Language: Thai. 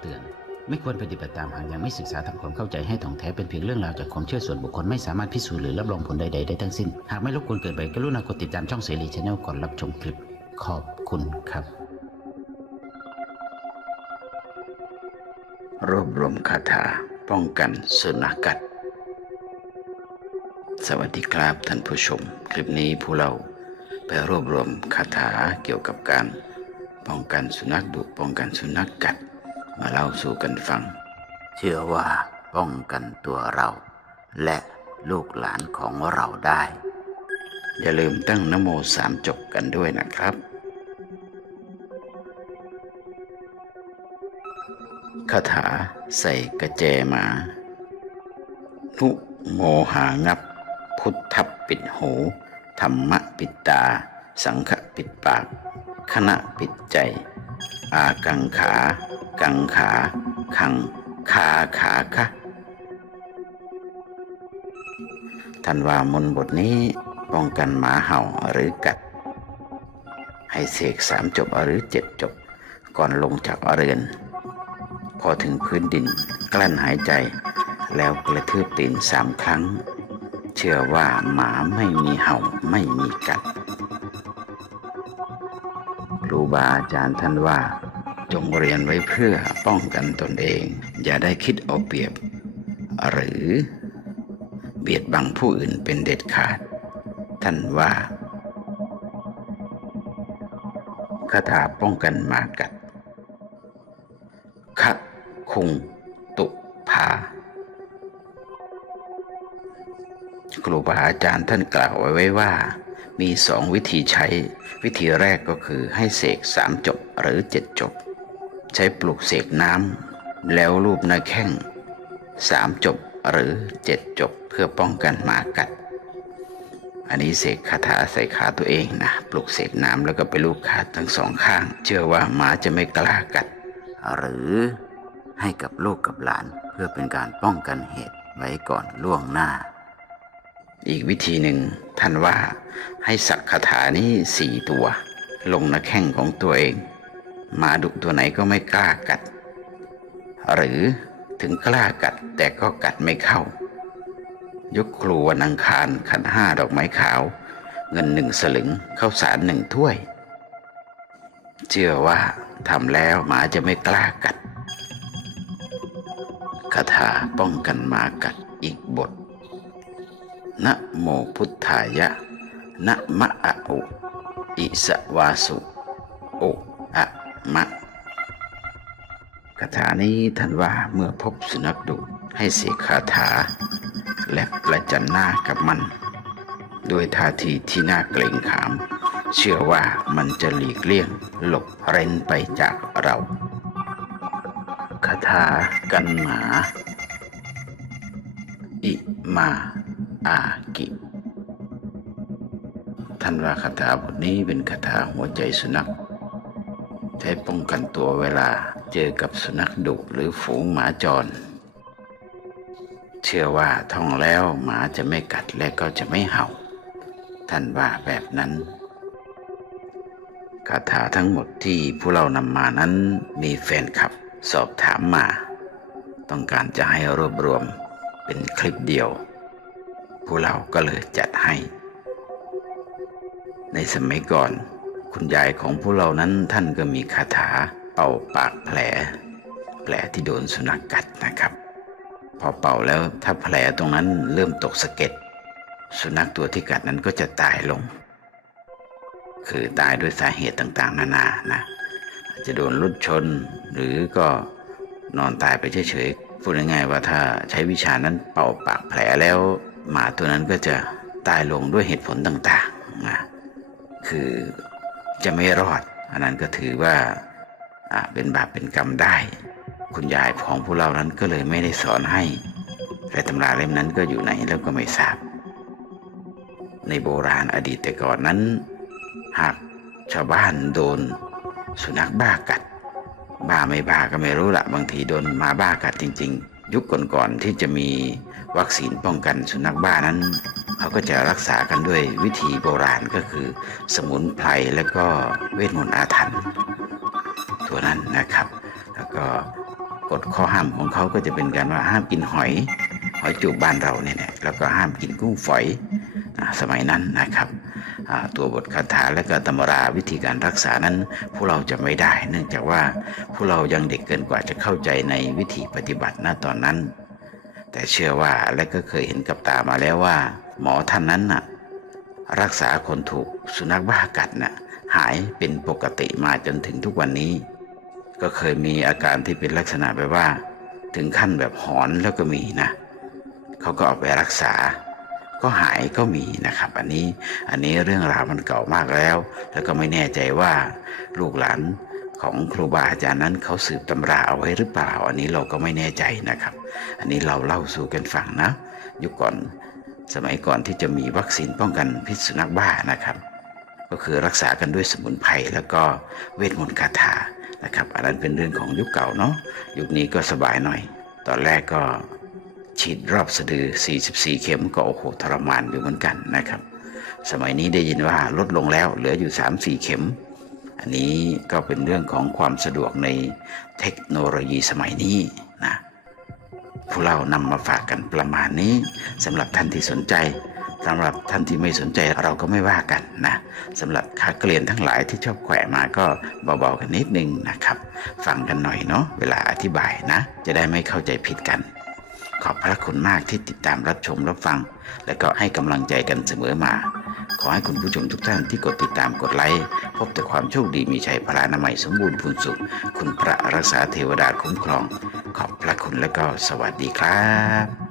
เตือน ไม่ควรปฏิบัติตามหากยังไม่ศึกษาทำความเข้าใจให้ถ่องแท้เป็นเพียงเรื่องราวจากความเชื่อส่วนบุคคลไม่สามารถพิสูจน์หรือรับรองผลใดๆได้ทั้งสิ้น หากไม่รบกวนเกินไปกรุณากดติดตามช่องเสรีชาแนลก่อนรับชมคลิป ขอบคุณครับ รวบรวมคาถาป้องกันสุนัขกัด สวัสดีครับท่านผู้ชม คลิปนี้ผู้เราไปรวบรวมคาถาเกี่ยวกับการป้องกันสุนัขดุป้องกันสุนัขกัด มาเล่าสู่กันฟัง เชื่อว่าป้องกันตัวเรา และลูกหลานของเราได้ อย่าลืมตั้งนโมสามจบกันด้วยนะครับ คาถาใส่กระแจหมา นุโมหางับ พุทธปิดหู ธรรมะปิดตา สังฆปิดปาก คณะปิดใจ อากังขา กังขา ขังคาขาคะท่านว่ามนบทนี้ป้องกันหมาเห่าหรือกัด ให้เสกสามจบหรือเจ็ดจบ ก่อนลงจากเรือน พอถึงพื้นดินกลั้นหายใจ แล้วกระทืบตีนสามครั้ง เชื่อว่าหมาไม่มีเห่าไม่มีกัดครูบาอาจารย์ท่านว่า จงเรียนไว้เพื่อป้องกันตนเอง อย่าได้คิดเอาเปรียบ หรือเบียดบังผู้อื่นเป็นเด็ดขาด ท่านว่าคาถาป้องกันมากัดคะคุง ตุภาครูบาอาจารย์ท่านกล่าวไว้ไว้ว่า มีสองวิธีใช้ วิธีแรกก็คือให้เสกสามจบหรือเจ็ดจบ ใช้ปลูกเสกน้ำแล้วรูปหน้าแข้งสามจบหรือเจ็ดจบเพื่อป้องกันหมากัด อันนี้เสกคาถาใส่ขาตัวเองนะปลุกเสกน้ำแล้วก็ไปลูบขาทั้งสองข้าง เชื่อว่าหมาจะไม่กล้ากัด หรือให้กับลูกกับหลานเพื่อเป็นการป้องกันเหตุไว้ก่อนล่วงหน้า อีกวิธีหนึ่งท่านว่าให้สักคาถานี้สี่ตัว ลงหน้าแข้งของตัวเอง หมาดุตัวไหนก็ไม่กล้ากัด หรือถึงกล้ากัดแต่ก็กัดไม่เข้ายกครูวันอังคารขันห้าดอกไม้ขาว เงินหนึ่งสลึงข้าวสารหนึ่งถ้วย เชื่อว่าทำแล้วหมาจะไม่กล้ากัดคาถาป้องกันหมากัดอีกบท นะโมพุทธายะ นะมะอะอุอิสวาสุ โอ มะคาถานี้ท่านว่าเมื่อพบสุนัขดุให้เสกคาถา และประจันหน้ากับมัน โดยท่าทีที่น่าเกรงขาม เชื่อว่ามันจะหลีกเลี่ยงหลบเร้นไปจากเราคาถากันหมาอิมาอากิท่านว่าคาถาบทนี้เป็นคาถาหัวใจสุนัข ใช้ป้องกันตัวเวลาเจอกับสุนัขดุหรือฝูงหมาจร เชื่อว่าท่องแล้วหมาจะไม่กัดและก็จะไม่เห่า ท่านว่าแบบนั้นคาถาทั้งหมดที่ผู้เรานำมานั้นมีแฟนคลับสอบถามมา ต้องการจะให้รวบรวมเป็นคลิปเดียว ผู้เราก็เลยจัดให้ ในสมัยก่อน คุณยายของผู้เรานั้นท่านก็มีคาถาเป่าปากแผล แผลที่โดนสุนัขกกัดนะครับ พอเป่าแล้วถ้าแผลตรงนั้นเริ่มตกสะเก็ดสุนัขตัวที่กัดนั้นก็จะตายลง คือตายด้วยสาเหตุต่างๆ นานานะอาจจะโดนรถชน หรือก็นอนตายไปเฉยๆพูดง่ายๆว่าถ้าใช้วิชานั้นเป่าปากแผลแล้วหมาตัวนั้นก็จะตายลงด้วยเหตุผลต่างๆนะคือ จะไม่รอด อันนั้นก็ถือว่าเป็นบาปเป็นกรรมได้ คุณยายของพวกเรานั้นก็เลยไม่ได้สอนให้แต่ตำราเล่มนั้นก็อยู่ไหนแล้วก็ไม่ทราบ ในโบราณอดีตแต่ก่อนนั้น หากชาวบ้านโดน สุนัขบ้ากัด บ้าไม่บ้าก็ไม่รู้ละบางทีโดนหมาบ้ากัดจริง ๆ ยุคก่อนๆที่จะมีวัคซีนป้องกันสุนัขบ้านั้นเขาก็จะรักษากันด้วยวิธีโบราณก็คือ สมุนไพรแล้วก็เวทมนต์อาถรรพ์ตัวนั้นนะครับ แล้วก็กฎข้อห้ามของเขาก็จะเป็นการว่าห้ามกินหอย หอยจูบบ้านเราเนี่ยแล้วก็ห้ามกินกุ้งฝอยสมัยนั้นนะครับ ตัวบทคาถาและก็ตำราวิธีการรักษานั้นพวกเราจะไม่ได้ เนื่องจากว่าพวกเรายังเด็กเกินกว่าจะเข้าใจในวิธีปฏิบัติณตอนนั้น แต่เชื่อว่าและก็เคยเห็นกับตามาแล้วว่า หมอท่านนั้นน่ะรักษาคนถูกสุนัขบ้ากัดน่ะหายเป็นปกติมาจนถึงทุกวันนี้ ก็เคยมีอาการที่เป็นลักษณะแบบว่า ถึงขั้นแบบหอนแล้วก็มีนะเขาก็เอาไปรักษา ก็หายก็มีนะครับ อันนี้อันนี้เรื่องราวมันเก่ามากแล้ว แล้วก็ไม่แน่ใจว่าลูกหลานของครูบาอาจารย์นั้นเขาสืบตำราเอาไว้หรือเปล่า อันนี้เราก็ไม่แน่ใจนะครับ อันนี้เราเล่าสู่กันฟังนะ ยุคก่อนสมัยก่อนที่จะมีวัคซีนป้องกันพิษสุนัขบ้านะครับ ก็คือรักษากันด้วยสมุนไพรแล้วก็เวทมนต์คาถานะครับ อันนั้นเป็นเรื่องของยุคเก่าเนาะยุคนี้ก็สบายหน่อย ตอนแรกก็ ฉีดรอบสะดือ 44 เข็มก็โอ้โหทรมานอยู่เหมือนกันนะครับ สมัยนี้ได้ยินว่าลดลงแล้วเหลืออยู่ 3-4 เข็ม อันนี้ก็เป็นเรื่องของความสะดวกในเทคโนโลยีสมัยนี้นะพวกเรานำมาฝากกันประมาณนี้สำหรับท่านที่สนใจสำหรับท่านที่ไม่สนใจเราก็ไม่ว่ากันนะสำหรับค้าเกลียนทั้งหลายที่ชอบแขวะมาก็เบาๆกันนิดนึงนะครับ ฟังกันหน่อยเนาะเวลาอธิบายนะ จะได้ไม่เข้าใจผิดกัน ขอบพระคุณมากที่ติดตามรับชมรับฟัง และก็ให้กำลังใจกันเสมอมา ขอให้คุณผู้ชมทุกท่านที่กดติดตามกดไลค์พบแต่ความโชคดีมีชัยพลานามัยสมบูรณ์พูนสุข คุณพระรักษาเทวดาคุ้มครอง ขอบพระคุณและก็สวัสดีครับ